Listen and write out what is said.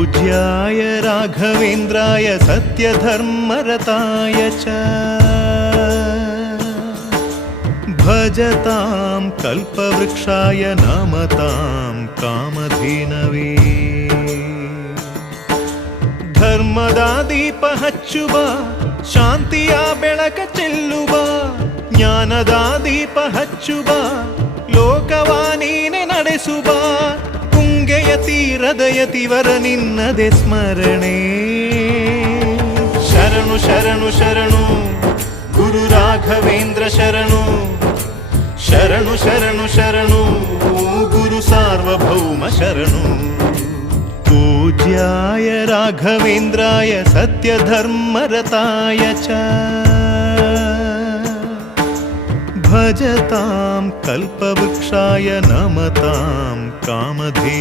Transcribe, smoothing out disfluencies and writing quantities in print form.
पूज्याय राघवेन्द्राय सत्यधर्मरताय च भजतां कल्पवृक्षाय नमतां कामधेनवे ಧರ್ಮದ ದೀಪ ಹಚ್ಚುವ ಶಾಂತಿಯ ಬೆಳಕ ಚೆಲ್ಲುವ ಜ್ಞಾನದ ದೀಪ ಹಚ್ಚುವ ಲೋಕವ ನೀನೆ ನಡೆಸುವ ತುಂಗೆಯ ತೀರದ ಯತಿವರ ನಿನ್ನದೆ ಸ್ಮರಣೆ ಶರಣು ಶರಣು ಶರಣು ಗುರು ರಾಘವೇಂದ್ರ ಶರಣು ಶರಣು ಶರಣು ಶರಣು ಗುರು ಸಾರ್ವಭೌಮ ಶರಣು पूज्याय राघवेन्द्राय सत्यधर्मरताय च भजतां कल्पवृक्षाय नमतां कामधेनवे